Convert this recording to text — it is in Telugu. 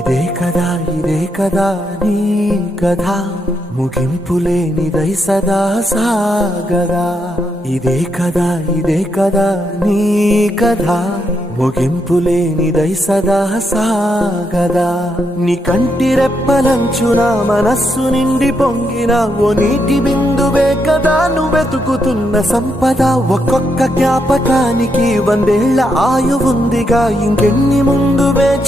ఇదే కదా నీ కథ, ముగింపులేనిదై సదా సాగదా. ఇదే కదా నీ కథ, ముగింపులేనిదై సదా సాగదా. నీ కంటి రెప్పలంచున మనస్సు నిండి పొంగిన ఓ నీటి బిందువే కదా నువ్వెతుకుతున్న సంపద. ఒక్కొక్క జ్ఞాపకానికి 100 ఏళ్ల ఆయువుందిగా, ఇంకెన్ని ముందువే